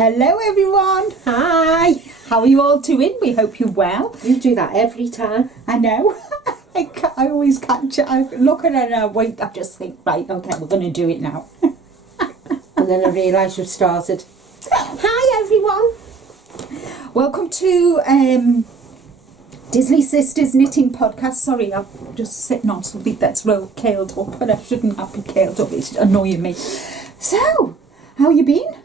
Hello everyone. Hi. How are you all doing? We hope you're well. You do that every time. I know. I always catch it. I look at it and I wait. I just think, right, okay, we're going to do it now. And then I realise you've started. Hi everyone. Welcome to Disley Sisterz Knitting Podcast. Sorry, I'm just sitting on something that's real curled up, but I shouldn't have been curled up. It's annoying me. So, how you been?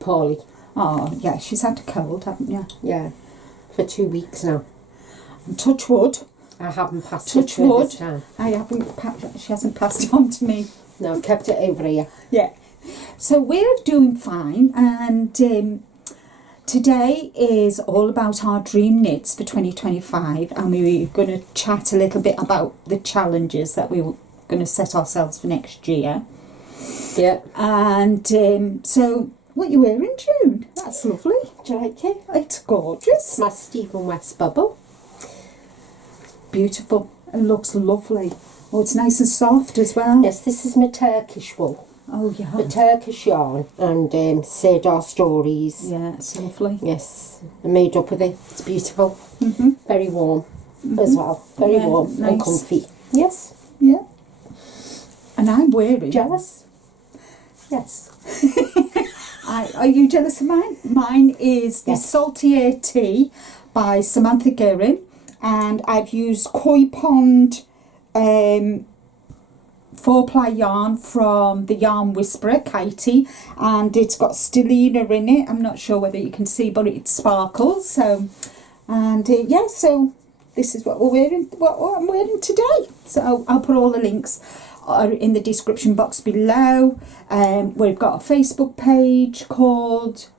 Poorly. Oh, yeah, she's had a cold, haven't you? Yeah. For 2 weeks now. And touch wood. I haven't passed Touch it to her wood. this time. I haven't. She hasn't passed it on to me. No, I've kept it over here. Yeah. So we're doing fine, and today is all about our dream knits for 2025, and we're going to chat a little bit about the challenges that we're going to set ourselves for next year. Yeah. And so, what you wearing, June? That's lovely. Do you like it? It's gorgeous. My Stephen West bubble. Beautiful. It looks lovely. Oh, it's nice and soft as well. Yes, this is my Turkish wool. Oh, yeah. The Turkish yarn and Sirdar Stories. Yeah, it's lovely. Yes, I made up with it. It's beautiful. Mm-hmm. Very warm as well. Very warm and nice. comfy. Yes. Yeah. And I'm wearing... Jealous? Yes. Are you jealous of mine? Mine is the Salty Air Tea by Samantha Guerin, and I've used Koi Pond 4-ply yarn from the Yarn Whisperer, Katie, and it's got stellina in it. I'm not sure whether you can see, but it sparkles. So, and yeah, so this is what we're wearing. What I'm wearing today. So I'll put all the links in the description box below. We've got a Facebook page called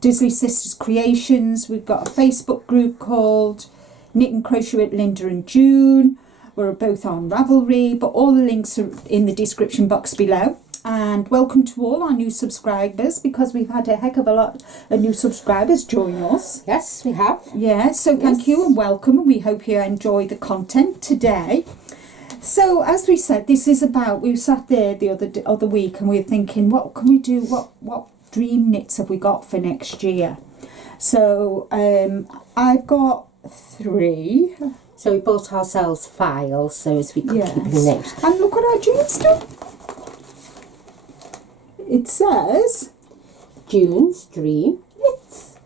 Disley Sisterz Creations. We've got a Facebook group called Knit and Crochet with Linda and June. We're both on Ravelry, but all the links are in the description box below. And welcome to all our new subscribers, because we've had a heck of a lot of new subscribers join us. Yes, we have. Yeah, so thank you and welcome, and we hope you enjoy the content today. So, as we said, this is about, we sat there the other week and we were thinking, what can we do, what dream knits have we got for next year? So, I've got 3. So we bought ourselves files so as we could keep the notes. And look what our June's done. It says June's Dream Knits.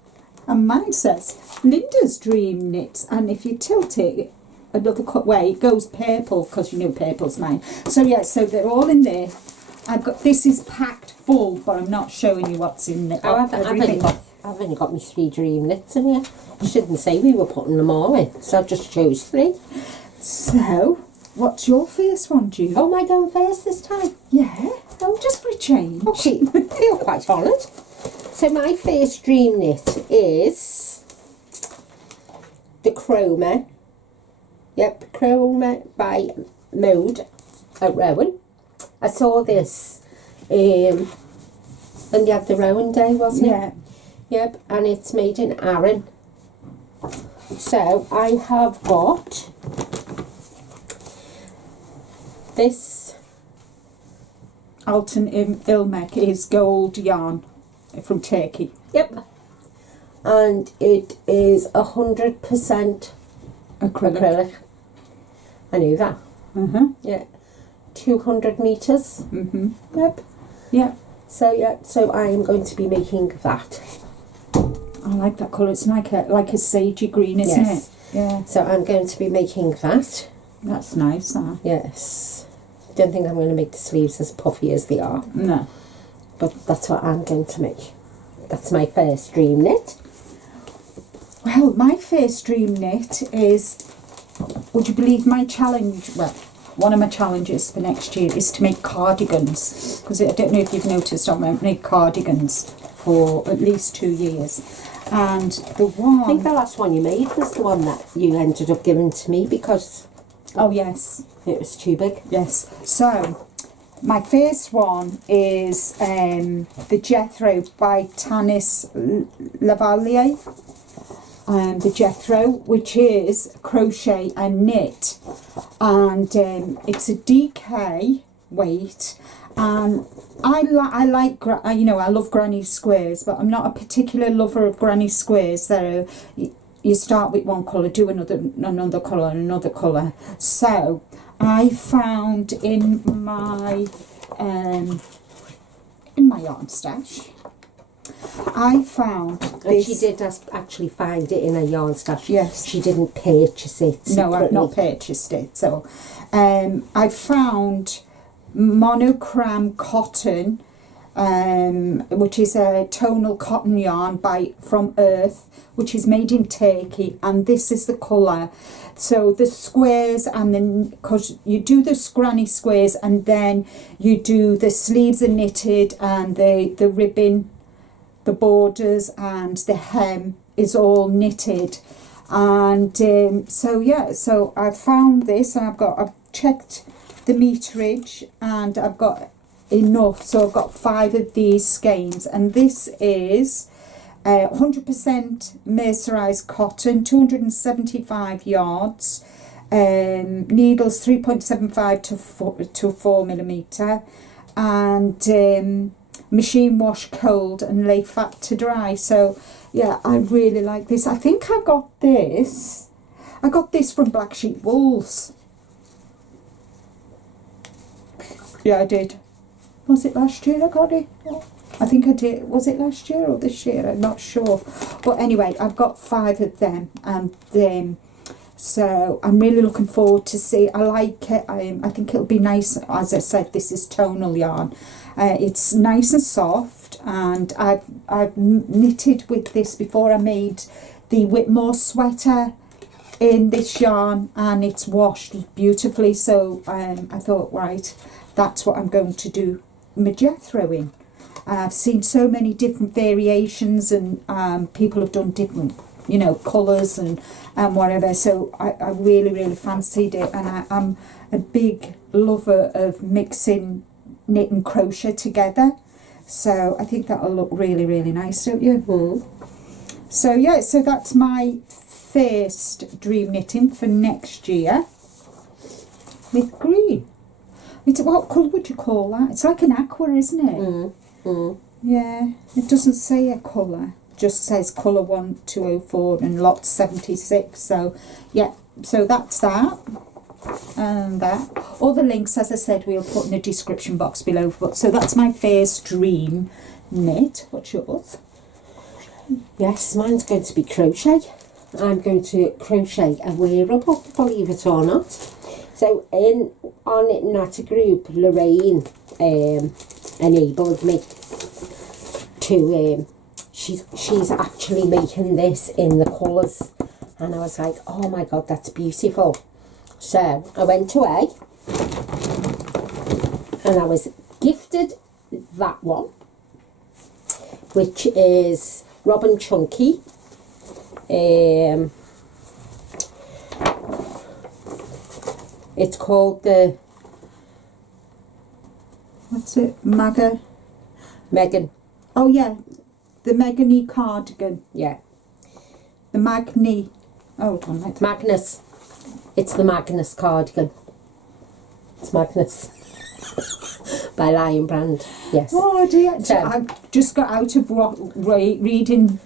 And mine says Linda's Dream Knits. And if you tilt it another way, it goes purple, because you know purple's mine. So yeah, so they're all in there. I've got, this is packed full, but I'm not showing you what's in there. I've only got my 3 dream knits in here. You shouldn't say we were putting them all in, so I just chose 3. So, what's your first one, Jude? Oh, am I going first this time? Yeah, oh, just for a change. Okay, you're quite honoured. So my first dream knit is the Chroma. Yep, Chroma by Mode at Rowan. I saw this and they had the Rowan Day, wasn't it? Yeah. Yep, and it's made in Aran. So I have got this Altin Ilmek is gold yarn from Turkey. Yep. And it is 100% acrylic. I knew that. Yeah. 200 metres. Yep. Yeah. So yeah, so I am going to be making that. I like that colour. It's like a sagey green, isn't it? Yeah. So I'm going to be making that. That's nice, that. Yes. Don't think I'm going to make the sleeves as puffy as they are. No. But that's what I'm going to make. That's my first dream knit. Well, my first dream knit is, would you believe my challenge? Well, one of my challenges for next year is to make cardigans. Because I don't know if you've noticed, I've made cardigans for at least 2 years. And the one... I think the last one you made was the one that you ended up giving to me because... Oh, yes. It was too big. Yes. So, my first one is the Jethro by Tanis Lavalier. The Jethro, which is crochet and knit. And it's a DK weight, And I like, you know, I love granny squares, but I'm not a particular lover of granny squares that are, you start with one colour, do another colour and another colour. So I found in my yarn stash, I found this. And she did actually find it in her yarn stash. Yes. She didn't purchase it. No, I've not purchased it. So I found monochrome cotton, which is a tonal cotton yarn from Earth, which is made in Turkey, and this is the colour. So the squares, and then because you do the granny squares and then you do the sleeves are knitted and the ribbon, the borders and the hem is all knitted. And so yeah, so I found this, and I've checked the meterage and I've got enough, so I've got 5 of these skeins, and this is 100% mercerized cotton, 275 yards, needles 3.75 to 4 millimeter, and machine wash cold and lay fat to dry. So yeah, I really like this. I think I got this from Black Sheep Wools. Yeah, I did. Was it last year I got it? I think I did. Was it last year or this year? I'm not sure. But anyway, I've got 5 of them, and so I'm really looking forward to see. I like it. I think it'll be nice. As I said, this is tonal yarn. It's nice and soft, and I've knitted with this before. I made the Whitmore sweater in this yarn, and it's washed beautifully. So I thought, right, that's what I'm going to do my Jethro in. I've seen so many different variations, and people have done different, you know, colours and whatever. So I really fancied it, and I'm a big lover of mixing knit and crochet together. So I think that'll look really nice, don't you? Mm. So yeah, so that's my first dream knitting for next year with green. What colour would you call that? It's like an aqua, isn't it? Mm. Mm. Yeah, it doesn't say a colour, just says colour 1204 and lot 76. So yeah, so that's that, and that. All the links, as I said, we'll put in the description box below. But so that's my first dream knit. What's yours? Yes, mine's going to be crochet. I'm going to crochet a wearable, believe it or not. So in our Knitting Natter group, Lorraine enabled me to she's actually making this in the colours, and I was like, oh my god, that's beautiful. So I went away and I was gifted that one, which is Robin Chunky. It's called the... What's it? Megan. Oh yeah, the Megany cardigan. Yeah. The Magni. Oh, hold on. Magnus. It's the Magnus cardigan. It's Magnus. By Lion Brand. Yes. Oh dear. So, I've just got out of reading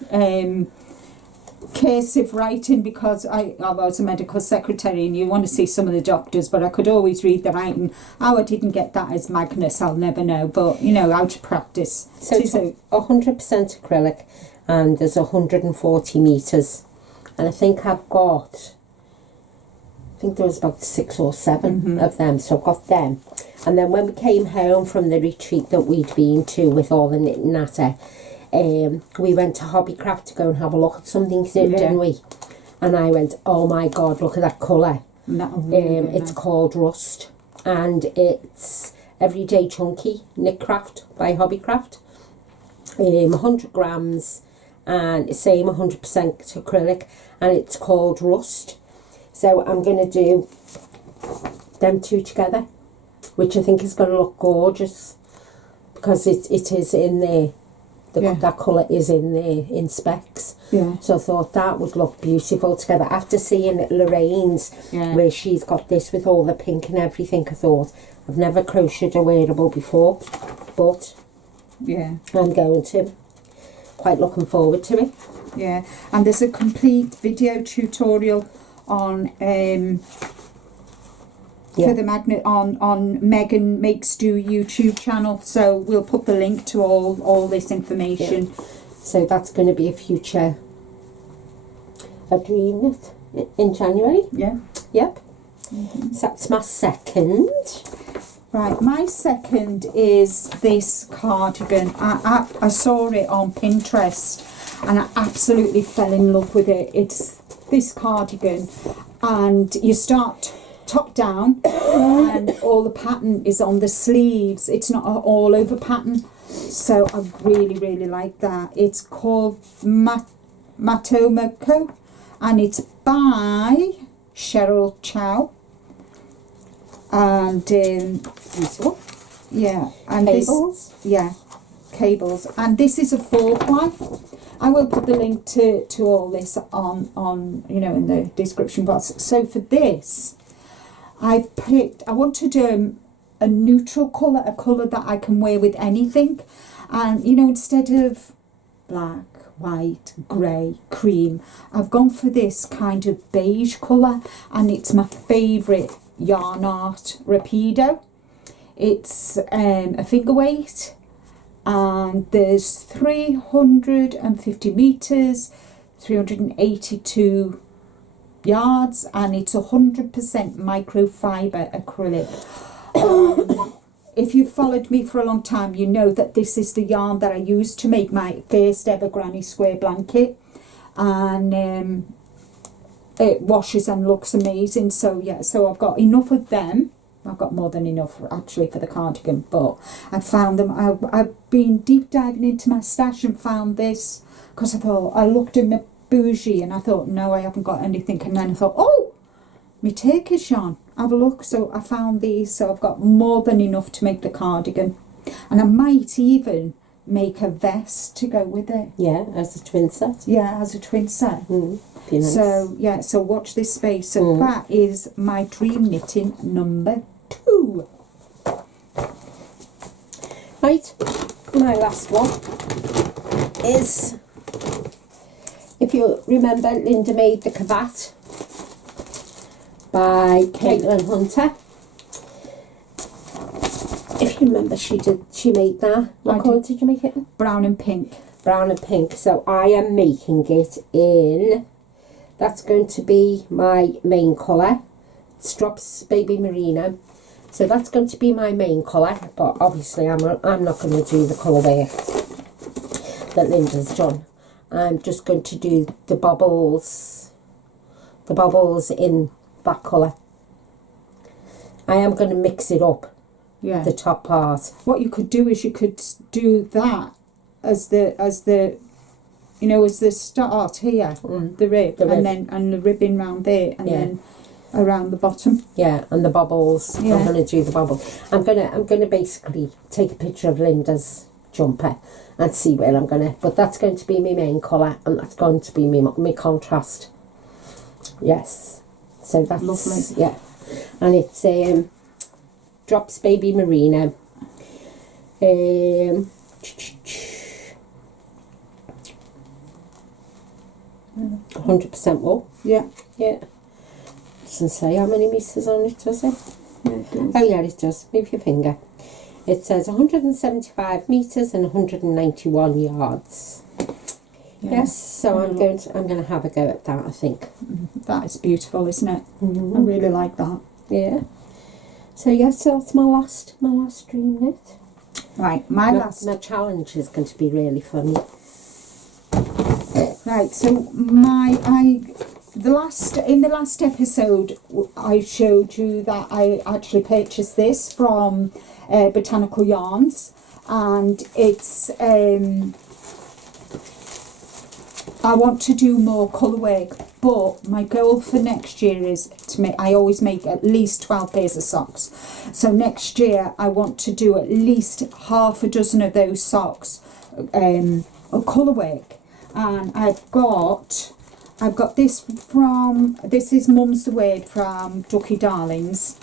cursive writing because I was a medical secretary, and you want to see some of the doctors, but I could always read the writing. How I didn't get that as Magnus, I'll never know, but you know, out of practice. So it's 100% acrylic, and there's 140 metres, and I think there was about 6 or 7 of them, so I got them. And then when we came home from the retreat that we'd been to with all the Knitting Natter, we went to HobbyCraft to go and have a look at something, didn't we? And I went, oh my god, look at that colour. It's called Rust, and it's Everyday Chunky Knitcraft by HobbyCraft. 100 grams, and it's same 100% acrylic, and it's called Rust. So I'm going to do them two together, which I think is going to look gorgeous, because it is in there. That colour is in there in specs. Yeah. So I thought that would look beautiful together. After seeing Lorraine's, where she's got this with all the pink and everything, I thought I've never crocheted a wearable before, but Yeah. I'm going to. Quite looking forward to it. Yeah, and there's a complete video tutorial on for the magnet on Megan Makes Do YouTube channel. So we'll put the link to all this information. Yeah. So that's going to be a future dream knit in January. Yeah. Yep. So that's my second. Right, my second is this cardigan. I saw it on Pinterest and I absolutely fell in love with it. It's this cardigan, and you start top down and all the pattern is on the sleeves. It's not an all over pattern, so I really like that. It's called Matomoko and it's by Cheryl Chow. And yeah, and cables. Cables, and this is a 4-ply. I will put the link to all this on in the description box. So for this, I wanted a neutral colour, a colour that I can wear with anything, and instead of black, white, grey, cream, I've gone for this kind of beige colour, and it's my favourite YarnArt Rapido. It's a fingerweight, and there's 350 meters, 382 yards, and it's 100% microfiber acrylic. If you've followed me for a long time, you know that this is the yarn that I used to make my first ever granny square blanket, and it washes and looks amazing. So yeah, so I've got enough of them. I've got more than enough actually for the cardigan, but I found them. I've been deep diving into my stash and found this because I looked in my bougie and I thought, no, I haven't got anything, and then I thought, oh, my Turkish yarn, have a look. So I found these, so I've got more than enough to make the cardigan, and I might even make a vest to go with it. Yeah, as a twin set. Yeah, as a twin set. Nice. So yeah, so watch this space. So that is my dream knitting number 2. Right, my last one is, if you remember, Linda made the cravat by Caitlin Hunter. If you remember, she made that. What colour did you make it in? Brown and pink. Brown and pink. So I am making it in, that's going to be my main colour. It's Drops Baby Merino. So that's going to be my main colour, but obviously I'm not going to do the colour work that Linda's done. I'm just going to do the bubbles in that colour. I am going to mix it up. Yeah. The top part. What you could do is you could do that as the start here, the rib, and the ribbon round there, and then around the bottom. Yeah, and the bubbles. Yeah. I'm going to do the bubbles. I'm gonna basically take a picture of Linda's jumper and see where I'm gonna. But that's going to be my main colour, and that's going to be my contrast. Yes. So that's lovely. Yeah, and it's Drops Baby Merino. 100% wool. Yeah. Yeah. Doesn't say how many metres on it, does it? Yeah, it does. Oh yeah, it does. Move your finger. It says 175 metres and 191 yards. Yeah. Yes, so I'm going to have a go at that, I think. That is beautiful, isn't it? I really like that. Yeah. So yes, so that's my last dream knit. Right, my challenge is going to be really funny. Right, so in the last episode I showed you that I actually purchased this from Botanical Yarns, and it's I want to do more colour work, but my goal for next year is to make, I always make at least 12 pairs of socks. So next year I want to do at least half a dozen of those socks of colour work. And I've got this is Mum's the Word from Ducky Darlings.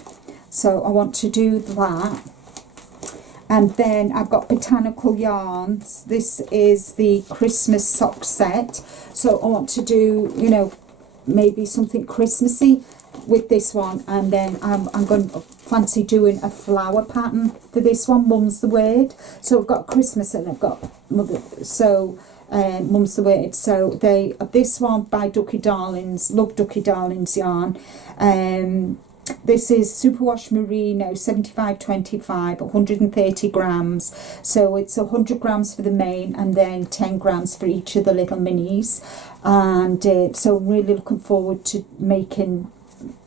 So I want to do that. And then I've got Botanical Yarns. This is the Christmas sock set. So I want to do, you know, maybe something Christmassy with this one. And then I'm going to fancy doing a flower pattern for this one, Mum's the Word. So I've got Christmas and I've got Mother. So Mum's the Word. So this one by Ducky Darlings. Love Ducky Darlings yarn. This is Superwash Merino 7525, 130 grams. So it's 100 grams for the main and then 10 grams for each of the little minis. And so I'm really looking forward to making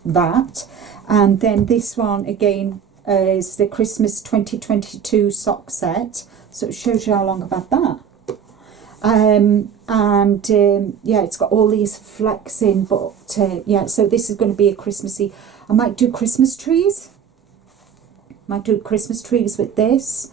that. And then this one again is the Christmas 2022 sock set. So it shows you how long I've had that. Yeah, it's got all these flecks in, but yeah, so this is going to be a Christmassy. I might do Christmas trees. Might do Christmas trees with this.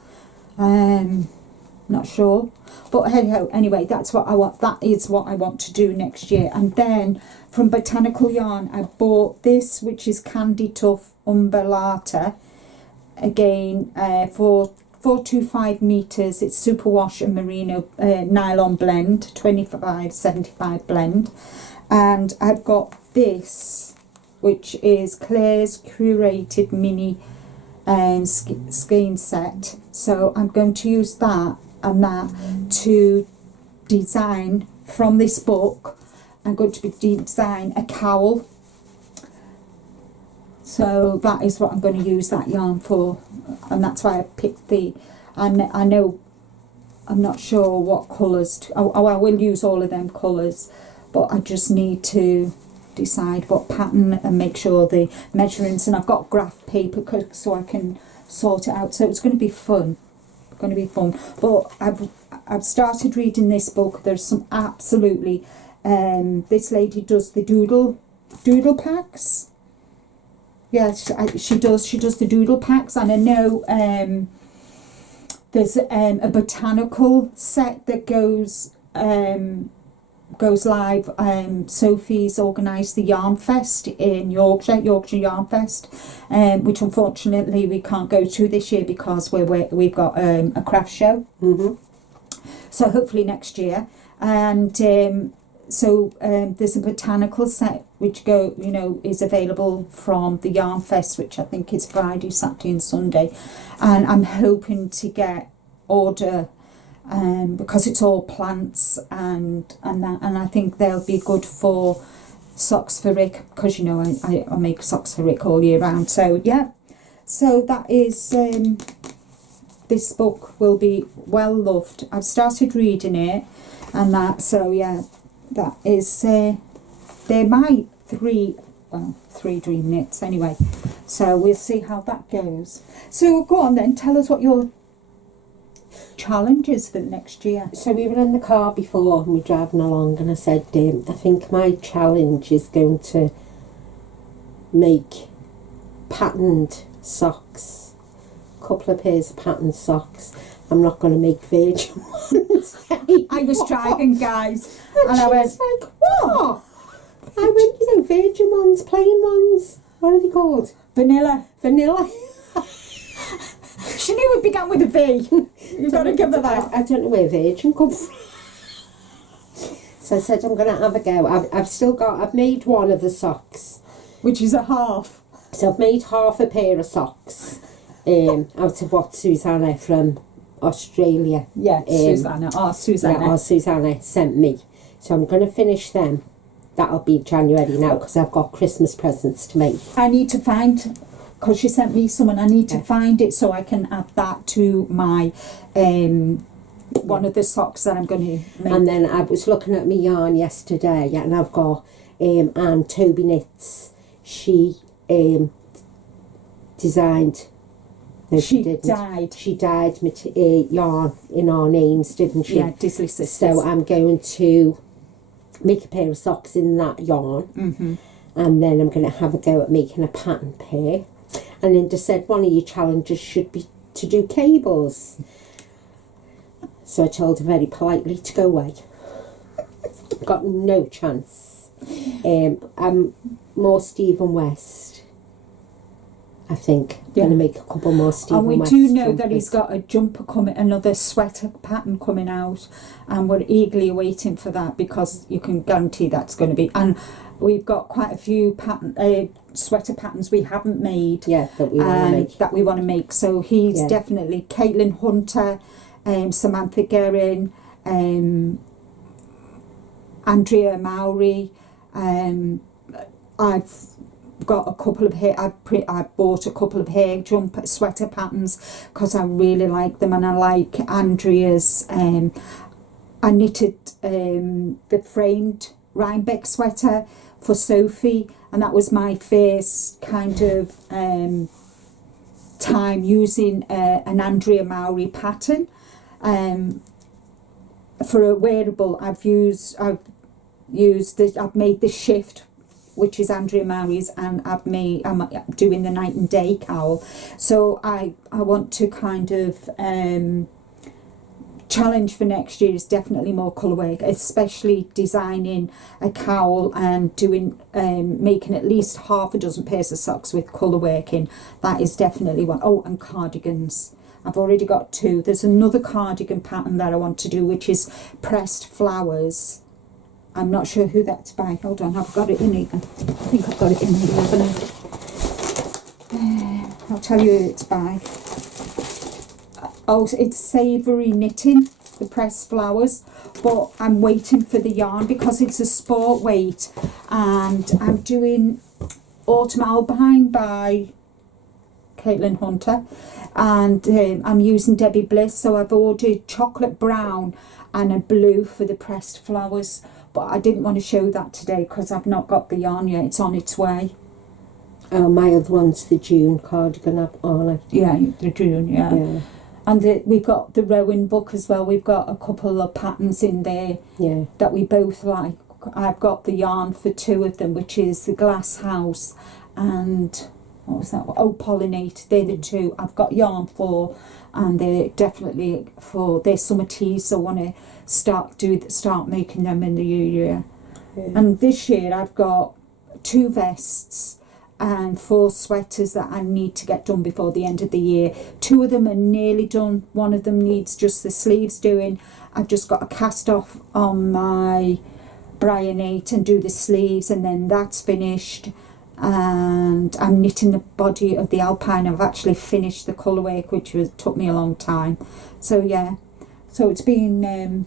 Not sure, but hey ho. Anyway, that's what I want. That is what I want to do next year. And then from Botanical Yarn, I bought this, which is Candy Tuff Umbellata. Again, for 425 meters. It's Superwash and Merino nylon blend, 2575 blend. And I've got this, which is Claire's curated mini skein set. So I'm going to use that and that to design from this book. I'm going to design a cowl. So that is what I'm going to use that yarn for, and that's why I picked the. And I know I'm not sure what colours. I will use all of them colours, but I just need to decide what pattern and make sure the measurements. And I've got graph paper so I can sort it out. So it's going to be fun. Going to be fun. But I've started reading this book. There's some absolutely. This lady does the doodle packs. Yeah, she does the doodle packs, and I know there's a botanical set that goes live. Sophie's organised the Yarn Fest in Yorkshire Yarn Fest, which unfortunately we can't go to this year because we've got a craft show. So hopefully next year. And so there's a botanical set which is available from the Yarn Fest, which I think is Friday, Saturday and Sunday, and I'm hoping to order because it's all plants and I think they'll be good for socks for Rick, because I make socks for Rick all year round. So yeah, so that is this book will be well loved. I've started reading it and that, so yeah. That is, they're my three dream knits anyway. So we'll see how that goes. So go on then, tell us what your challenge is for the next year. So we were in the car before and we were driving along, and I said, I think my challenge is going to make patterned socks. A couple of pairs of patterned socks. I'm not going to make virgin ones. I was driving, guys, and I went like, what? I went, virgin ones, plain ones. What are they called? Vanilla. She knew it began with a V. You've got to give her that. I don't know where virgin comes from. So I said I'm going to have a go. I've made one of the socks, which is a half. So I've made half a pair of socks out of what Susanna from Australia. Yeah, Susanna. Yeah, Susanna sent me. So I'm going to finish them. That'll be January now, because I've got Christmas presents to make. I need to find, because she sent me some, and I need to find it so I can add that to my one of the socks that I'm going to make. And then I was looking at my yarn yesterday, and I've got Anne Toby Knits. She designed. No, she didn't. She dyed yarn in our names, didn't she? Yeah, Disley Sisterz. So I'm going to make a pair of socks in that yarn, and then I'm going to have a go at making a pattern pair. And Linda said one of your challenges should be to do cables. So I told her very politely to go away. Got no chance. I'm more Stephen West. I think. Going to make a couple more Stephen And we West do know jumpers. that he's got a jumper coming, another sweater pattern coming out, and we're eagerly waiting for that because you can guarantee that's going to be. And we've got quite a few sweater patterns we haven't made. Yeah, that we want to make. That we want to make. So he's definitely Caitlin Hunter, Samantha Guerin, Andrea Mowry. I've got a couple of hair. I bought a couple of hair jumper sweater patterns because I really like them, and I like Andrea's. I knitted the framed Rhinebeck sweater for Sophie, and that was my first kind of time using an Andrea Mowry pattern. For a wearable, I've made the shift, which is Andrea Mowry's, and I'm doing the night and day cowl. So I want to kind of challenge for next year is definitely more colour work, especially designing a cowl and doing making at least half a dozen pairs of socks with colour working. That is definitely one. Oh, and cardigans. I've already got 2. There's another cardigan pattern that I want to do, which is pressed flowers. I'm not sure who that's by. Hold on, I've got it in here. I think I've got it in here, haven't I? I'll tell you who it's by. Oh, it's Savoury Knitting, the pressed flowers. But I'm waiting for the yarn because it's a sport weight. And I'm doing Autumn Alpine by Caitlin Hunter. And I'm using Debbie Bliss. So I've ordered chocolate brown and a blue for the pressed flowers. But I didn't want to show that today because I've not got the yarn yet. It's on its way. Oh, my other one's the June cardigan up, aren't I? Yeah, the June, yeah. And we've got the Rowan book as well. We've got a couple of patterns in there that we both like. I've got the yarn for 2 of them, which is the Glass House and what was that? Oh, Pollinate. They're the 2 I've got yarn for, and they're definitely for their summer teas. So I want to start making them in the new year. And this year I've got 2 vests and 4 sweaters that I need to get done before the end of the year. 2 of them are nearly done. One of them needs just the sleeves doing. I've just got to cast off on my Brian 8 and do the sleeves, and then that's finished. And I'm knitting the body of the Alpine. I've actually finished the colour work, which took me a long time. So yeah, so it's been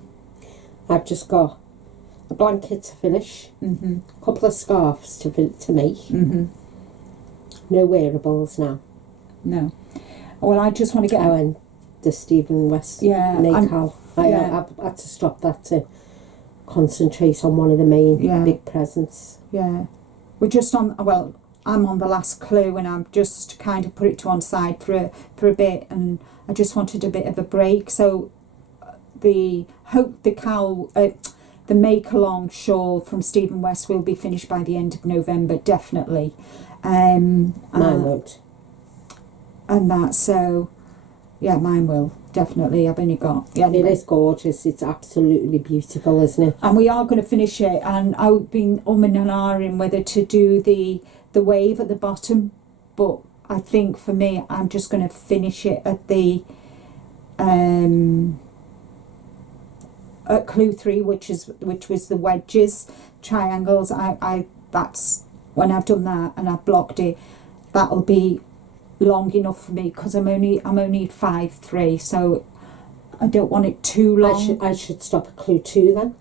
I've just got a blanket to finish, a couple of scarves to make. No wearables now. No. Well, I just want to get... Oh, and the Stephen West make-out. I had to stop that to concentrate on one of the main big presents. Yeah. We're just on... Well, I'm on the last clue, and I've just kind of put it to one side for a bit, and I just wanted a bit of a break. So the cowl... the make-along shawl from Stephen West will be finished by the end of November, definitely. Mine won't. And that, so yeah, mine will definitely. I've only got It is gorgeous. It's absolutely beautiful, isn't it? And we are going to finish it. And I've been umming and ahhing whether to do the wave at the bottom, but I think for me, I'm just going to finish it at the at clue 3, which was the wedges, triangles. I that's when I've done that and I've blocked it, that'll be long enough for me because I'm only 5'3", so I don't want it too long. I should stop at clue 2 then.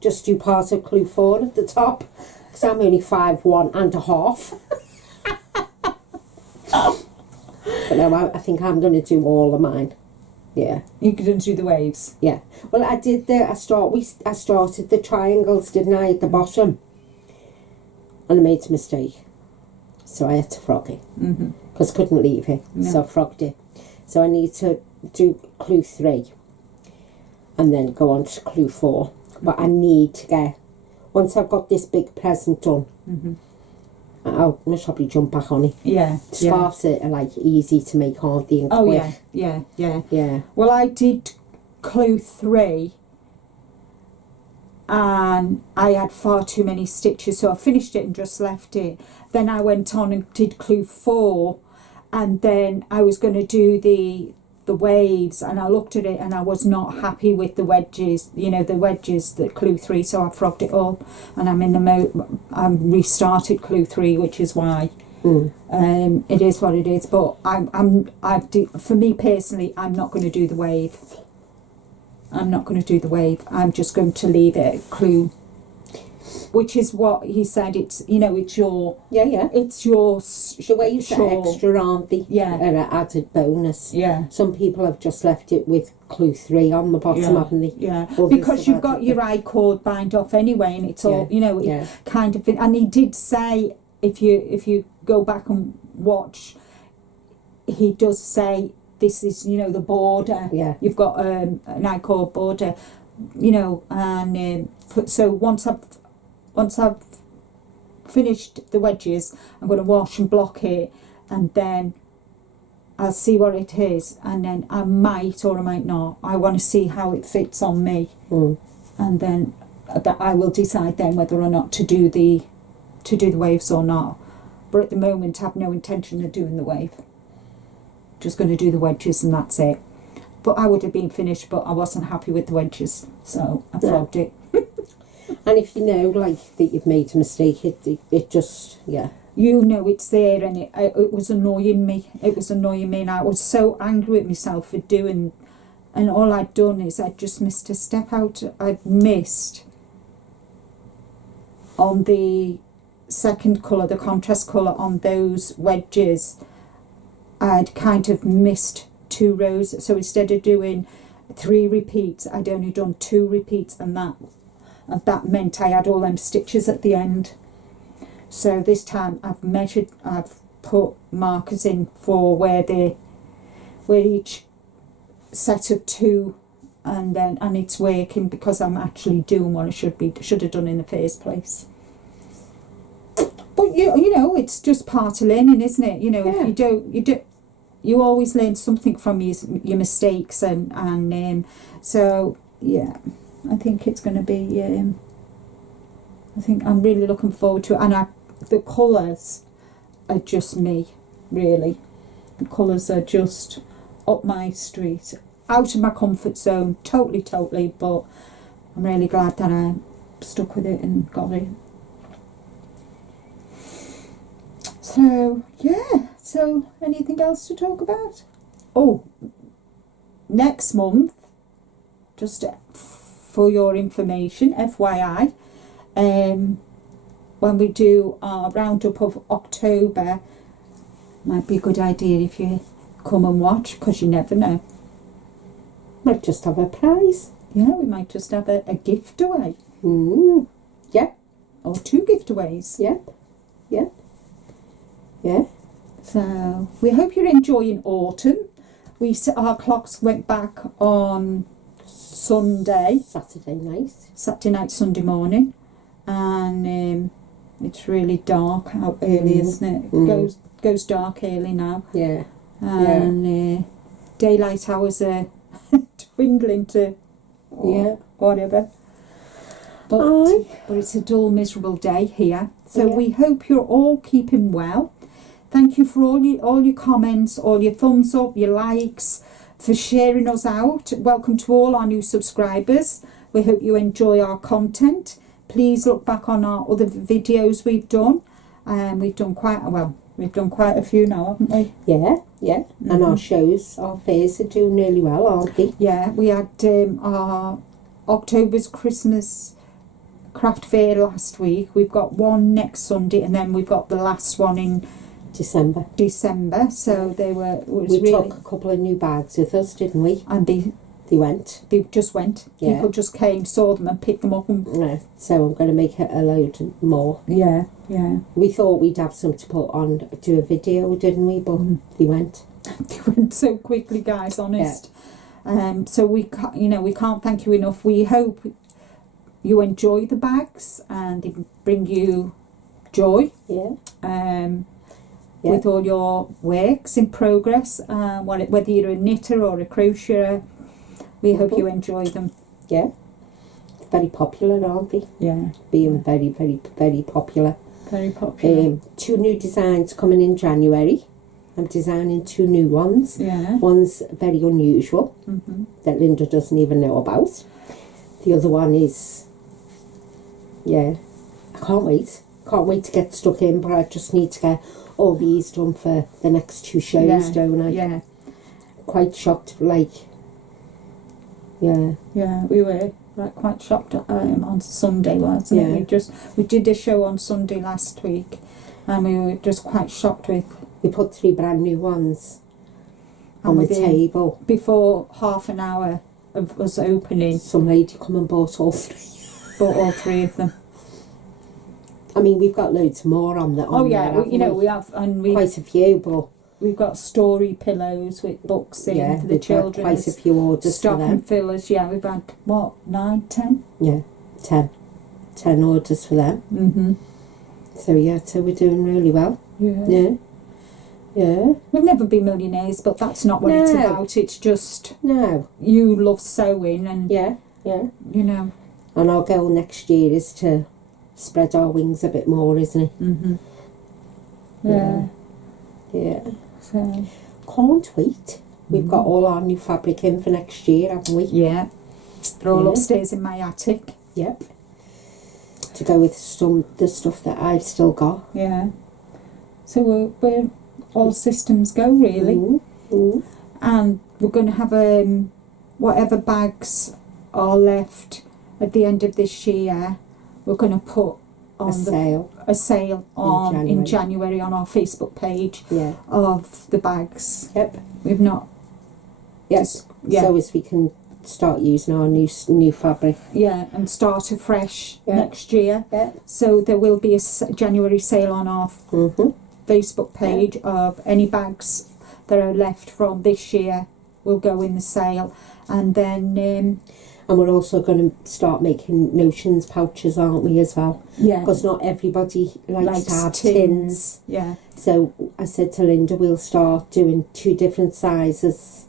Just do part of clue 4 at the top because I'm only 5'1½". But no, I think I'm going to do all of mine. Yeah. You're going to do the waves? Yeah. Well, I did I started the triangles, didn't I, at the bottom? And I made a mistake. So I had to frog it. Because I couldn't leave it. No. So I frogged it. So I need to do clue 3. And then go on to clue 4. But I need to get... Once I've got this big present done... I'll probably jump back on it. Yeah. Scarves are like easy to make, aren't they? Oh yeah. Yeah. Well, I did clue 3, and I had far too many stitches, so I finished it and just left it. Then I went on and did clue 4, and then I was going to do the waves, and I looked at it and I was not happy with the wedges, you know, the wedges, the clue 3, so I frogged it up, and I'm in the I restarted clue 3, which is why. It is what it is, but for me personally, I'm not going to do the wave. I'm not going to do the wave. I'm just going to leave it at clue, which is what he said. It's, you know, it's your it's your the waves are extra, aren't they? Yeah, an added bonus. Yeah, some people have just left it with clue 3 on the bottom, haven't they? Yeah, because you've got your I chord bind off anyway, and it's all, you know, it kind of. And he did say, if you go back and watch, he does say this is, you know, the border. Yeah, you've got an I chord border, you know, and so once I've finished the wedges, I'm going to wash and block it, and then I'll see what it is, and then I might or I might not. I want to see how it fits on me, and then that I will decide then whether or not to do the waves or not. But at the moment, I have no intention of doing the wave. Just going to do the wedges, and that's it. But I would have been finished, but I wasn't happy with the wedges, so I frogged it. And if you know, like, that you've made a mistake, it just, you know it's there, and it was annoying me. It was annoying me, and I was so angry with myself for doing, and all I'd done is I'd just missed a step out. I'd missed on the second colour, the contrast colour on those wedges. I'd kind of missed 2 rows, so instead of doing 3 repeats, I'd only done 2 repeats, and that meant I had all them stitches at the end. So this time I've measured, I've put markers in for where each set of 2, and it's working, because I'm actually doing what I should have done in the first place. But you know, it's just part of learning, isn't it? You know, if you always learn something from your mistakes, and so yeah, I think it's going to be. I think I'm really looking forward to it, and the colours are just me, really. The colours are just up my street, out of my comfort zone, totally. But I'm really glad that I stuck with it and got it. So yeah. So anything else to talk about? Oh, next month, just for your information, FYI, when we do our roundup of October, might be a good idea if you come and watch, because you never know. Might just have a prize. Yeah, we might just have a gift away. Yeah. Or 2 giveaways. Yeah. So we hope you're enjoying autumn. Our clocks went back on Saturday night, Sunday morning, and it's really dark out early, isn't it? Goes dark early now. Yeah. And daylight hours are dwindling to whatever. But it's a dull, miserable day here. So we hope you're all keeping well. Thank you for all your comments, all your thumbs up, your likes, for sharing us out. Welcome to all our new subscribers. We hope you enjoy our content. Please look back on our other videos we've done. We've done quite a few now, haven't we? Yeah. And our fairs are doing really well, aren't they? Yeah, we had our October's Christmas craft fair last week. We've got one next Sunday, and then we've got the last one in December. So we took a couple of new bags with us, didn't we? And they just went. Yeah. People just came, saw them, and picked them up. So I'm going to make it a load more. Yeah. We thought we'd have some to put on, do a video, didn't we? But they went. They went so quickly, guys. Honest. Yeah. So we can't thank you enough. We hope you enjoy the bags and they bring you joy. Yeah. With all your works in progress, whether you're a knitter or a crocheter, we hope you enjoy them. Yeah. very popular, aren't they? Yeah. Being very, very, very popular. Very popular. 2 new designs coming in January. I'm designing 2 new ones. Yeah. One's very unusual that Linda doesn't even know about. The other one is, yeah, I can't wait. Can't wait to get stuck in, but I just need to get all these done for the next 2 shows, don't I? Yeah. Quite shocked, like, yeah. Yeah, we were like quite shocked on Sunday, wasn't it? We did a show on Sunday last week, and we were just quite shocked with. We put 3 brand new ones on the table. Before half an hour of us opening. Some lady come and bought all 3. Bought all 3 of them. I mean, we've got loads more on the. Oh yeah, we have, and quite a few, but we've got story pillows with books in for the children. Quite a few orders stock for them. and fillers. Yeah, we've had what 9, 10? Yeah, 10 orders for them. So yeah, so we're doing really well. Yeah. We'll never be millionaires, but that's not what it's about. It's just you love sewing, and yeah. You know. And our goal next year is to spread our wings a bit more, isn't it? Yeah. So can't wait. We've got all our new fabric in for next year, haven't we? Yeah. They're all upstairs in my attic. Yep. To go with the stuff that I've still got. Yeah. So we're all systems go, really. And we're going to have whatever bags are left at the end of this year, we're going to put on a sale on in January on our Facebook page of the bags. Yep. We've not. Yes. So as we can start using our new fabric. Yeah, and start afresh next year. Yeah. So there will be a January sale on our Facebook page of any bags that are left from this year will go in the sale, and then and we're also going to start making notions pouches, aren't we, as well? Yeah, because not everybody likes to have tins. Yeah, so I said to Linda, we'll start doing 2 different sizes.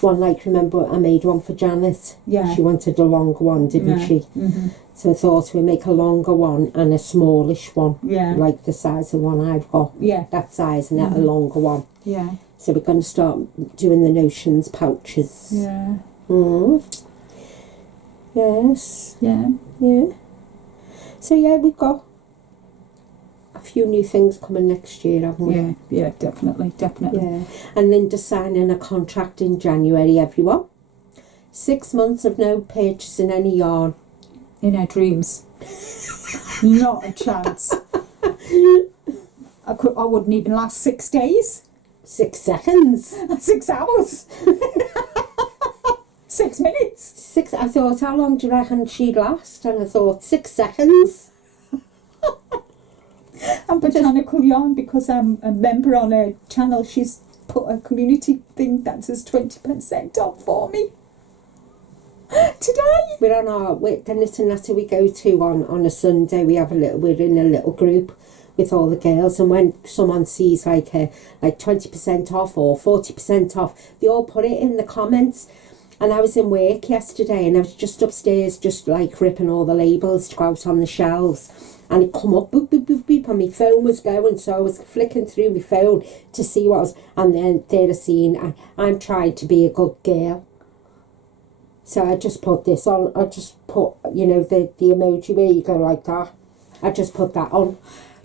One, like, remember I made one for Janet. Yeah, she wanted a longer one, didn't she? So I thought we'd make a longer one and a smallish one. Yeah, like the size of one I've got. Yeah, that size, and a longer one. Yeah. So we're going to start doing the notions pouches. Yeah. Yes. Yeah. Yeah. So yeah, we've got a few new things coming next year, haven't we? Yeah. Yeah. Definitely. Yeah. And Linda signing a contract in January. Everyone. 6 months of no purchasing any yarn. In our dreams. Not a chance. I wouldn't even last 6 days. 6 seconds. 6 hours. 6 minutes. I thought, how long do you reckon she'd last? And I thought, 6 seconds. I'm Botanical Yarn because I'm a member on her channel. She's put a community thing that says 20% off for me. Today. We're on the knitting natter we go to on a Sunday. We're in a little group with all the girls, and when someone sees like 20% off or 40% off, they all put it in the comments. And I was in work yesterday, and I was just upstairs just like ripping all the labels to go out on the shelves, and it come up boop boop boop boop, and my phone was going, so I was flicking through my phone to see what was, and then they'd have seen I'm trying to be a good girl. So I just put this on. I just put, you know, the emoji where you go like that. I just put that on.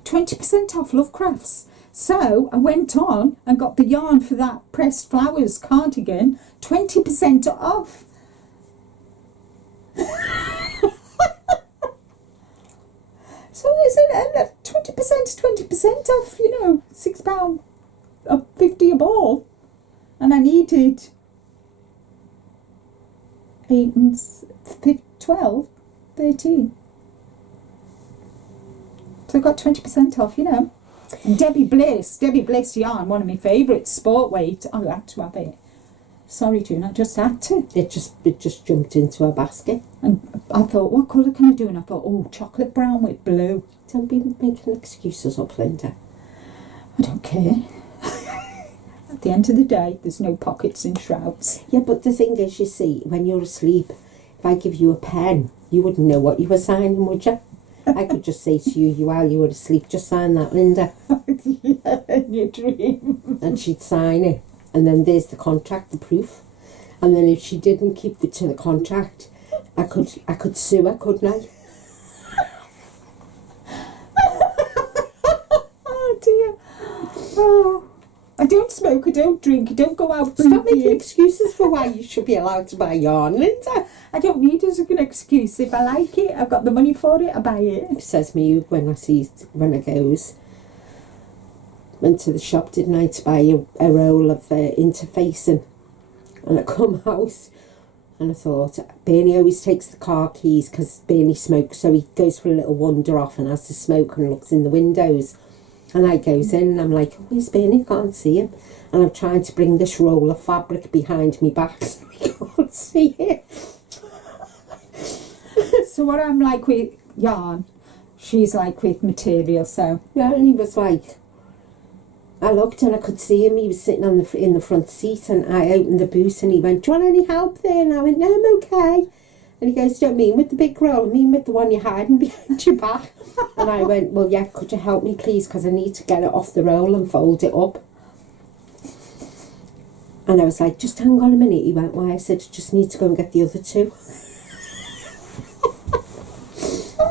20% off Love Crafts. So I went on and got the yarn for that pressed flowers cardigan. 20% off. So is it 20% 20% off? You know, £6.50 a ball, and I needed 8 and 12, 13. So I got 20% off, you know. And Debbie Bliss yarn, one of my favourites, sport weight. I had to have it. Sorry, June, I just had to. It just jumped into a basket. And I thought, what colour can I do? And I thought, oh, chocolate brown with blue. Don't be making excuses up, Linda. I don't care. At the end of the day, there's no pockets in shrouds. Yeah, but the thing is, you see, when you're asleep, if I give you a pen you wouldn't know what you were signing, would you? I could just say to you, while you were asleep, just sign that, Linda. Yeah, in your dream. And she'd sign it. And then there's the contract, the proof. And then if she didn't keep to the contract, I could sue her, couldn't I? Oh dear. Oh. I don't smoke, I don't drink, I don't go out. Stop making excuses for why you should be allowed to buy yarn, Linda. I don't need it as an excuse. If I like it, I've got the money for it, I buy it. Says me when I goes, went to the shop, didn't I, to buy a roll of interfacing. And I come out and I thought, Bernie always takes the car keys because Bernie smokes, so he goes for a little wander off and has to smoke and looks in the windows. And I goes in and I'm like, oh, where's Bernie? Can't see him. And I'm trying to bring this roll of fabric behind me back so I can't see it. So what I'm like with yarn, she's like with material, so. Yeah, and he was like, I looked and I could see him. He was sitting in the front seat, and I opened the boot and he went, do you want any help there? And I went, no, I'm okay. And he goes, don't mean with the big roll, I mean with the one you're hiding behind your back. And I went, well, yeah, could you help me, please? Because I need to get it off the roll and fold it up. And I was like, just hang on a minute. He went, why? I said, just need to go and get the other two.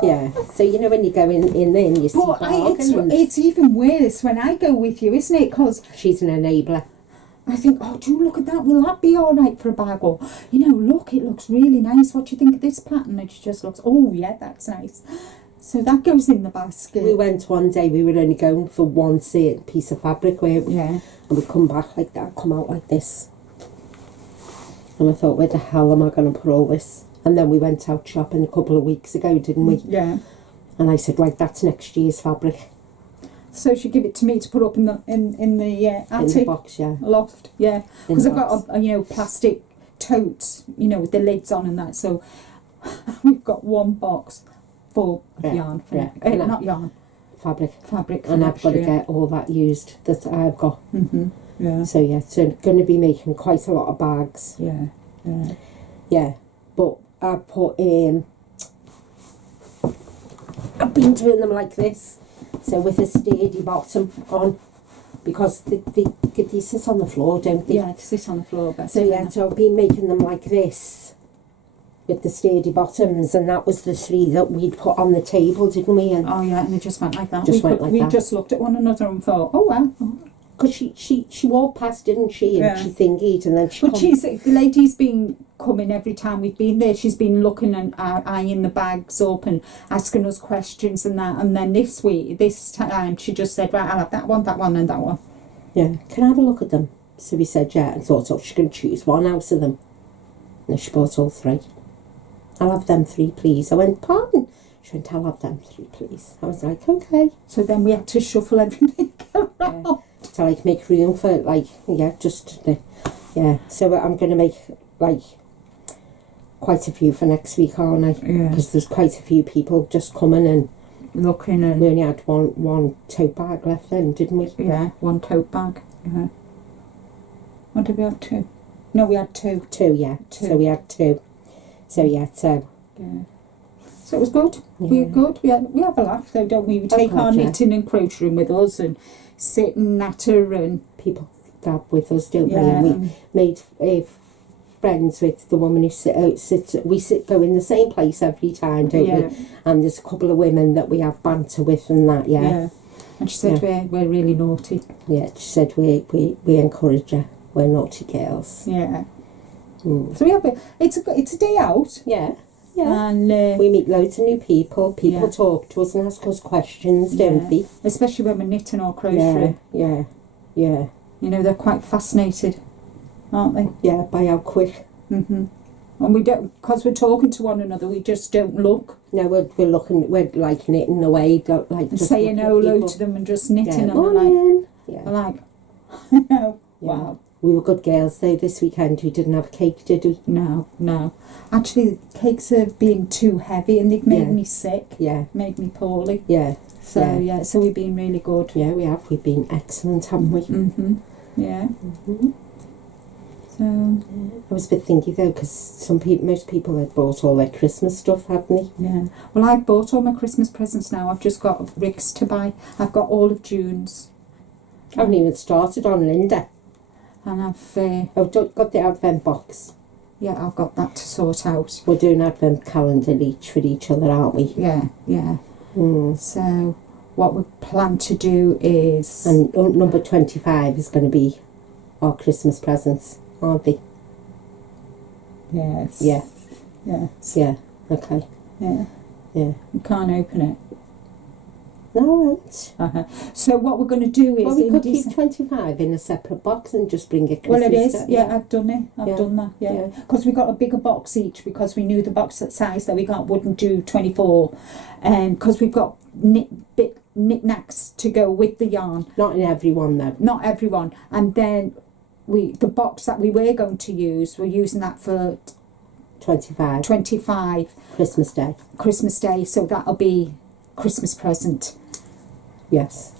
Yeah, so you know when you go in there and you see bargains. It's even worse when I go with you, isn't it? Because she's an enabler. I think, oh, do look at that. Will that be all right for a bag? Or, you know, look, it looks really nice. What do you think of this pattern? And she just looks, oh, yeah, that's nice. So that goes in the basket. We went one day, we were only going for one certain piece of fabric, weren't we? Yeah. And we'd come back like that, come out like this. And I thought, where the hell am I going to put all this? And then we went out shopping a couple of weeks ago, didn't we? Yeah. And I said, right, that's next year's fabric. So she'd give it to me to put up in the attic. In the box, yeah. Loft, yeah. Because I've got a plastic totes, with the lids on and that. So we've got one box full of yarn. Not yarn. Fabric. Fabric. And I've got to get all that used that I've got. Yeah. So yeah, so going to be making quite a lot of bags. Yeah. Yeah. Yeah, but I put I've been doing them like this. So with a sturdy bottom on, because they sit on the floor, don't they? Yeah, they sit on the floor. So yeah, so I've been making them like this, with the sturdy bottoms, and that was the three that we'd put on the table, didn't we? And oh yeah, and it just went like that. We just looked at one another and thought, oh wow. Because she walked past, didn't she? And she thingied, and then the lady's been coming every time we've been there. She's been looking and eyeing the bags up and asking us questions and that. And then this time, she just said, right, I'll have that one, and that one. Yeah, can I have a look at them? So we said, yeah, and thought, oh, she can choose one out of them. And she bought all three. I'll have them three, please. I went, pardon? She went, I'll have them three, please. I was like, okay. So then we had to shuffle everything around. Yeah. To like make room for so I'm going to make like quite a few for next week, aren't I? Yeah. Because there's quite a few people just coming and looking, and we only had one tote bag left then, didn't we? Yeah, one tote bag. Yeah. What did we have? Two? No, we had two. Yeah. Two. So we had two. So yeah, so yeah. So it was good. Yeah. We were good. We have a laugh though, don't we? We take our knitting and crochet with us and sit and natter, and people dab with us, don't we? And we made friends with the woman who we go in the same place every time, don't we? And there's a couple of women that we have banter with and that, yeah. And she said we're really naughty. Yeah, she said we encourage her. We're naughty girls. Yeah. So it's a day out. Yeah. Yeah. And we meet loads of new people. People talk to us and ask us questions, don't they? Especially when we're knitting or crochet. Yeah. They're quite fascinated, aren't they? Yeah, by how quick. And we don't, because we're talking to one another, we just don't look. No, we're looking, we're like knitting away, like just saying hello to them and just knitting, and morning. They're like, wow. We were good girls though this weekend. We didn't have a cake, did we? No. Actually, the cakes have been too heavy and they've made me sick. Yeah. Made me poorly. Yeah. So, so we've been really good. Yeah, we have. We've been excellent, haven't we? Yeah. So I was a bit thinking though, because most people had bought all their Christmas stuff, hadn't they? yeah. Well, I've bought all my Christmas presents now. I've just got Rick's to buy. I've got all of June's. I haven't even started on Linda. And I've Got the advent box. yeah, I've got that to sort out. We're doing advent calendar each for each other, aren't we? Yeah, yeah. So what we plan to do is... And number 25 is going to be our Christmas presents, aren't they? Yes. Yeah. Yes. Yeah. Okay. Yeah. Yeah. You can't open it. No, right. So what we're going to do is... Well, we could keep 25 in a separate box and just bring it Christmas. Well, it is. Day. Yeah, I've done it. I've done that. Yeah, because we got a bigger box each because we knew the box that size that we got wouldn't do 24, because we've got knickknacks to go with the yarn. Not in everyone though. Not everyone. And then the box that we were going to use, we're using that for 25. 25 Christmas Day. Christmas Day. So that'll be Christmas present. Yes.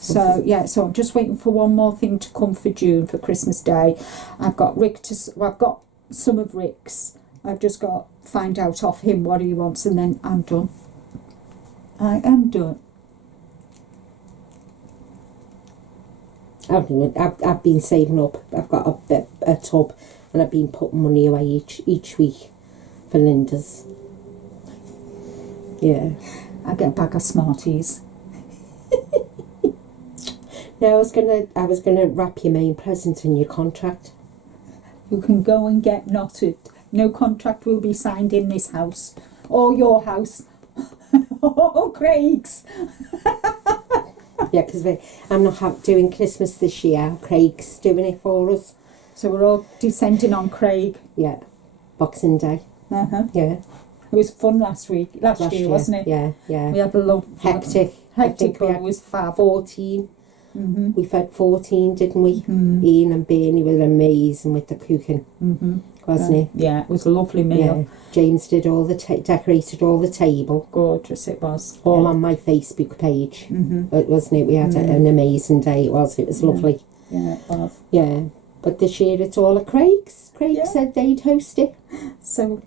So yeah, so I'm just waiting for one more thing to come for June for Christmas Day. I've got I've got some of Rick's. I've just got to find out off him what he wants, and then I'm done. I am done. I've been saving up. I've got a tub, and I've been putting money away each week for Linda's. Yeah. I get a bag of Smarties. No, I was gonna wrap your main present in your contract. You can go and get knotted. No contract will be signed in this house or your house. Or Craig's. Yeah, because I'm not doing Christmas this year. Craig's doing it for us. So we're all descending on Craig. Yeah, Boxing Day. Yeah. It was fun last year, wasn't it? Yeah, yeah. We had the Hectic, but it was fab. 14. We fed 14, didn't we? Ian and Bernie were amazing with the cooking, wasn't it? Yeah, it was a lovely meal. Yeah. James did all the decorated all the table. Gorgeous it was. All on my Facebook page, wasn't it? We had an amazing day. It was lovely. Yeah, it was. Yeah, but this year it's all at Craig's. Craig said they'd host it. So,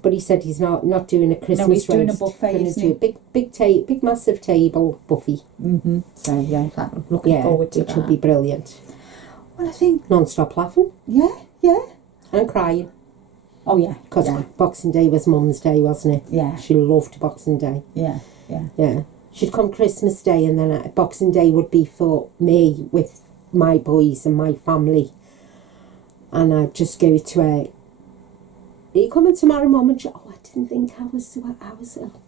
but he said he's not doing a Christmas no, he's doing roast. a buffet, He's isn't going to do a big massive table buffet. So yeah, looking forward to which that. will be brilliant. Well, I think Non-stop laughing. yeah. And crying. Oh yeah, Because Boxing Day was Mum's Day, wasn't it? Yeah. She loved Boxing Day. Yeah. Yeah. She'd come Christmas Day, and then Boxing Day would be for me with my boys and my family. And I'd just go to her. Are you coming tomorrow, Mum? And she, I didn't think I was ill.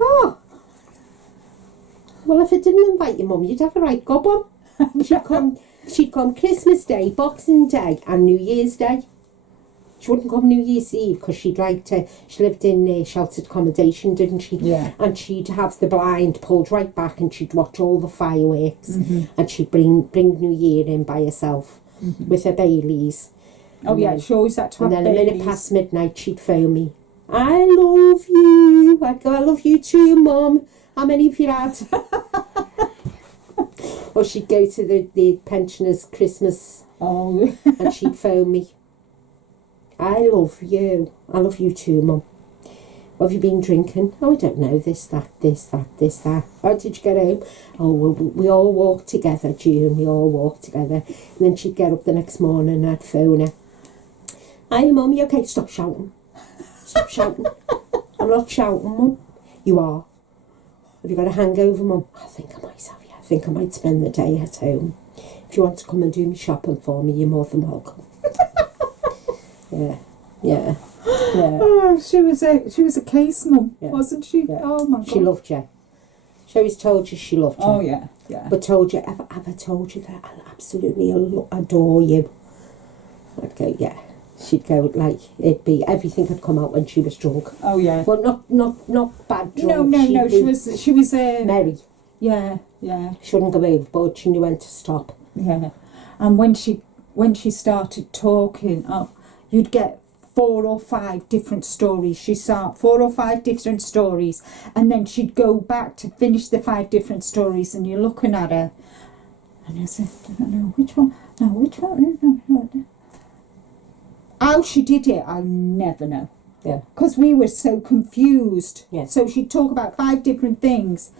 Oh. Well, if I didn't invite your Mum, you'd have a right gob on. She'd come Christmas Day, Boxing Day, and New Year's Day. She wouldn't come New Year's Eve because she lived in sheltered accommodation, didn't she? Yeah. And she'd have the blind pulled right back, and she'd watch all the fireworks, and she'd bring New Year in by herself with her Baileys. Oh yeah, she always had to have And then Baileys. a minute past midnight, she'd phone me. I love you. I'd go, I love you too, Mum. How many have you had? Or she'd go to the pensioners' Christmas, Oh. and she'd phone me. I love you. I love you too, Mum. What have you been drinking? Oh, I don't know. This, that. How did you get home? Oh, well, we all walked together, June. We all walked together. And then she'd get up the next morning and I'd phone her. Hi, Mum. You okay? Stop shouting. Stop shouting. I'm not shouting, Mum. You are. Have you got a hangover, Mum? I think I might have, yeah. I think I might spend the day at home. If you want to come and do me shopping for me, you're more than welcome. Yeah. Oh, she was a case mum, wasn't she? Yeah. Oh my God. She loved you. She always told you she loved you. Oh yeah. But have I ever told you that I absolutely adore you? I'd go, yeah. She'd go like it'd be everything had come out when she was drunk. Oh yeah. Well, not bad drunk. No. She was merry. Yeah. She wouldn't go overboard. She knew when to stop. Yeah. And when she started talking, you'd get 4 or 5 different stories. She'd start 4 or 5 different stories, and then she'd go back to finish the 5 different stories, and you're looking at her And I said, I don't know which one. No, which one? How she did it, I'll never know. Yeah. Because we were so confused. Yeah. So she'd talk about 5 different things.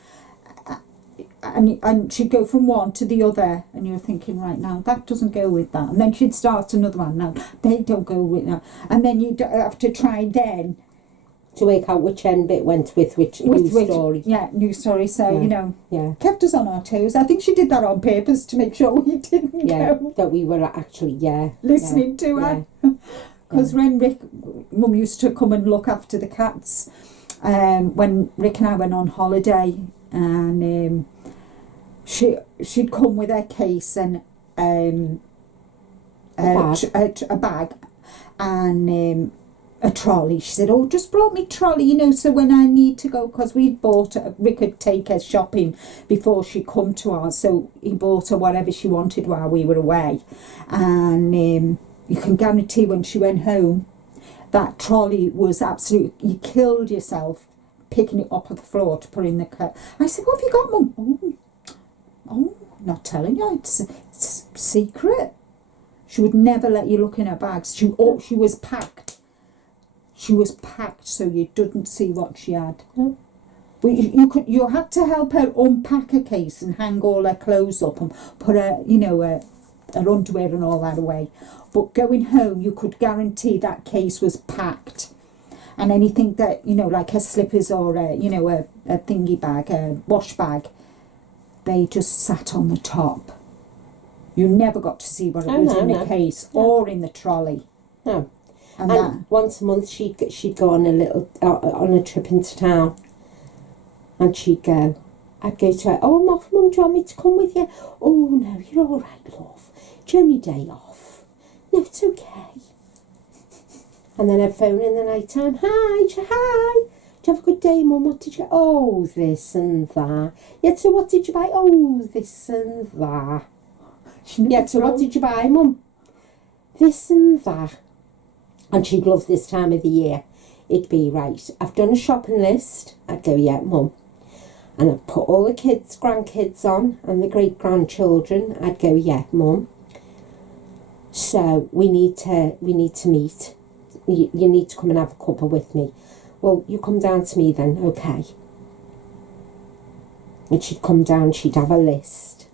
And she'd go from one to the other, and you're thinking, right, now that doesn't go with that, and then she'd start another one. Now they don't go with that, and then you'd have to try then to work out which end bit went with which news story. Yeah, news story. So Yeah. you know, Yeah. kept us on our toes. I think she did that on purpose to make sure we didn't go That we were actually listening to her. Because when Mum used to come and look after the cats, when Rick and I went on holiday, and she'd come with her case and a bag and a trolley. She said, "Oh, just brought me trolley, you know, so when I need to go," because we'd bought Rick could take her shopping before she come to ours, so he bought her whatever she wanted while we were away, and you can guarantee when she went home, that trolley was absolute. You killed yourself picking it up off the floor to put in the car. I said, "What have you got, Mum?" Oh, not telling you. It's secret. She would never let you look in her bags. She was packed. She was packed so you didn't see what she had. Mm. But you had to help her unpack her case and hang all her clothes up and put her, you know, her underwear and all that away. But going home, you could guarantee that case was packed. And anything that, you know, like her slippers or a thingy bag, a wash bag, they just sat on the top. You never got to see what it was in the case or in the trolley. No. And once a month she'd go on on a trip into town, and I'd go to her, "Oh, I'm off, Mum, do you want me to come with you?" "Oh, no, you're all right, love. It's your only day off." "No, it's okay." And then I'd phone in the night time, Hi. "Did you have a good day, Mum? What did you get?" "Oh, this and that." "Yeah, so what did you buy?" "Oh, this and that." "Yeah, so what did you buy, Mum?" "This and that." And she'd love this time of the year. It'd be, right, I've done a shopping list. I'd go, "Yeah, Mum." And I'd put all the kids, grandkids on and the great-grandchildren. I'd go, "Yeah, Mum. So we need to meet. You need to come and have a cuppa with me." "Well, you come down to me then." "Okay." And she'd come down, she'd have a list.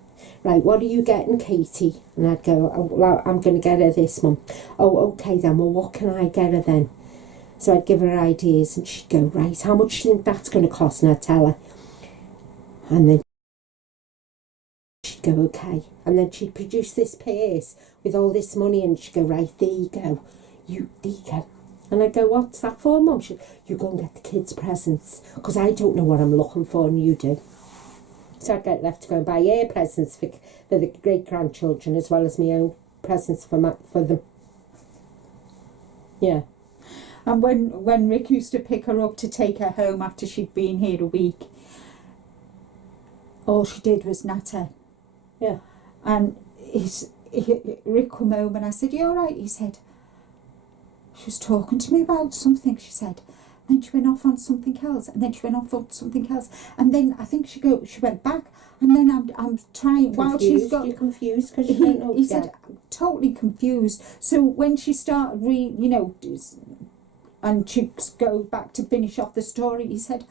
"Right, what are you getting, Katie?" And I'd go, "Oh, well, I'm going to get her this, Mum." "Oh, okay then, well, what can I get her then?" So I'd give her ideas, and she'd go, "Right, how much do you think that's going to cost?" And I'd tell her. And then she'd go, "Okay." And then she'd produce this purse with all this money, and she'd go, "Right, there you go. There you go." And I'd go, "What's that for, Mum?" She'd, "You go and get the kids' presents, because I don't know what I'm looking for, and you do." So I'd get left to go and buy her presents for the great-grandchildren, as well as my own presents for them. Yeah. And when Rick used to pick her up to take her home after she'd been here a week, all she did was natter. Yeah. And Rick come home and I said, "You all right?" He said, "She was talking to me about something," she said. Then she went off on something else, and then she went off on something else, and then I think she went back, and then I'm trying while she's got. You're confused because you don't know. He said, totally confused. So when she started and she go back to finish off the story, he said,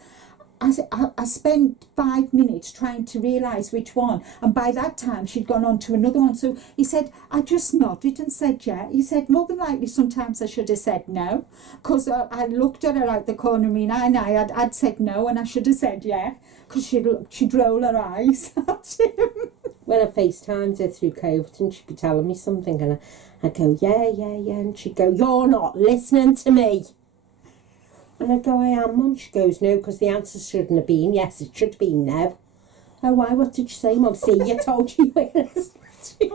I spent 5 minutes trying to realise which one, and by that time she'd gone on to another one. So he said, I just nodded and said yeah. He said, more than likely sometimes I should have said no, because I looked at her out the corner of my eye and I'd said no, and I should have said yeah, because she'd roll her eyes at him. When I FaceTimed her through COVID and she'd be telling me something, and I'd go, yeah, and she'd go, "You're not listening to me." And I'd go, "I am, Mum." She goes, "No, because the answer shouldn't have been yes, it should be no." "Oh, why? What did you say, Mum?" "See, you told you were listening to me."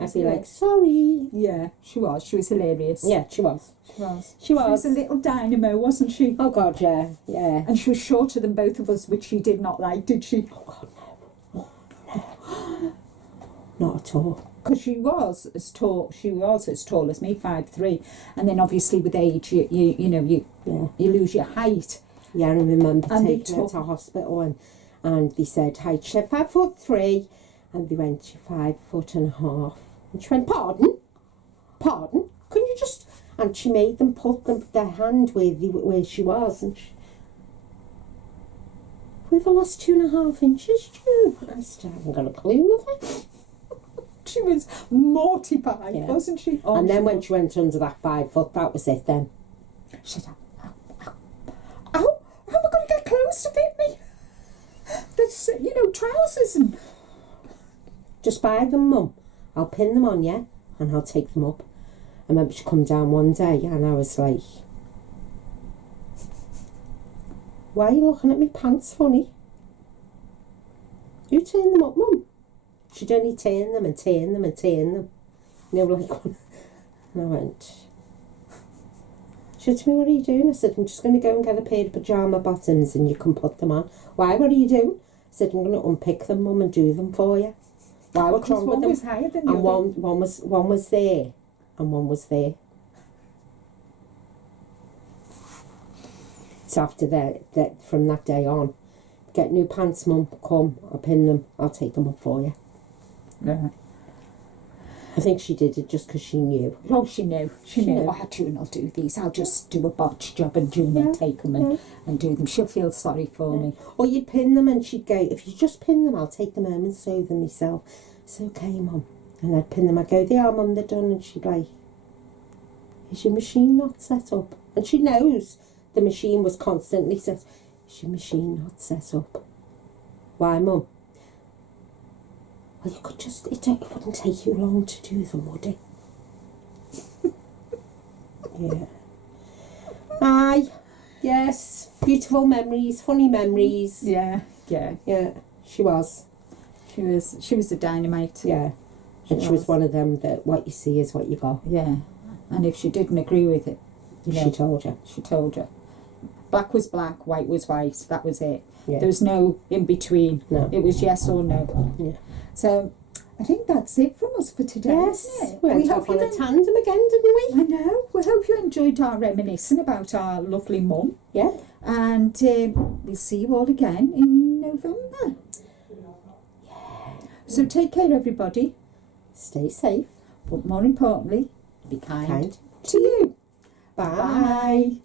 I'd be like, "Sorry." Yeah, she was hilarious. Yeah, she was. She was a little dynamo, wasn't she? Oh, God, yeah. And she was shorter than both of us, which she did not like, did she? Oh, God, no. Not at all. Because she was as tall as me, 5'3", and then obviously with age you lose your height. Yeah, I remember taking her to hospital, and they said height. She said 5'3", and they went, "You're 5'1.5". And she went, "Pardon? Pardon? Can you just..." And she made them put their hand where she was, and "We've lost 2.5 inches, June." I said, "I haven't got a clue of it." She was mortified, wasn't she? Oh, and then when she went under that 5 foot, that was it then. She said, "Ow, ow, ow, how am I going to get close to fit me? There's, trousers and..." "Just buy them, Mum. I'll pin them on you, and I'll take them up." I remember she come down one day, and I was like, "Why are you looking at me pants funny? You turn them up, Mum." She'd only turn them and turn them and turn them. Like, and I went, she said to me, "What are you doing?" I said, "I'm just going to go and get a pair of pyjama bottoms and you can put them on." "Why, what are you doing?" I said, "I'm going to unpick them, Mum, and do them for you." Why? What's wrong with them? One was higher than the and other. one was there and one was there. So after that, from that day on, "Get new pants, Mum, come, I'll pin them, I'll take them up for you." Yeah. I think she did it just because she knew. Oh, she knew. She knew. "Oh, June will do these. I'll just do a botch job and June will take them and do them. She'll feel sorry for me." Or you'd pin them and she'd go, "If you just pin them, I'll take them home and sew them myself." "It's okay, Mum." And I'd pin them. I'd go, "They are, Mum, they're done." And she'd be like, "Is your machine not set up?" And she knows the machine was constantly set. "Is your machine not set up?" "Why, Mum?" "Well, you could just, it wouldn't take you long to do them, would it?" Yeah. Aye. Yes. Beautiful memories, funny memories. Yeah. Yeah. She was. She was a dynamite. Yeah. And she was one of them that what you see is what you got. Yeah. And if she didn't agree with it, She told you. She told you. Black was black, white was white. That was it. Yeah. There was no in between. No. It was yes or no. Yeah. So I think that's it from us for today. Yes. Isn't it? We went off on a tandem again, didn't we? I know. We hope you enjoyed our reminiscing about our lovely mum. Yeah. And we'll see you all again in November. Yeah. So take care, everybody. Stay safe. But more importantly, be kind to you. Bye.